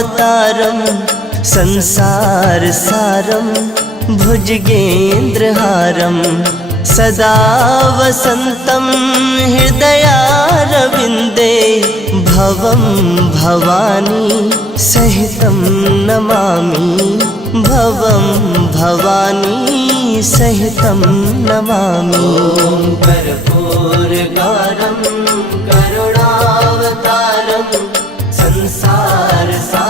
करुणावतारं संसारसारं भुजगेन्द्रहारं सदा वसन्तं हृदयारविन्दे भवं भवानी सहितं नमामि भवं भवानी सहितं नमामि। कर्पूरगारं करुणावतारं संसारसारं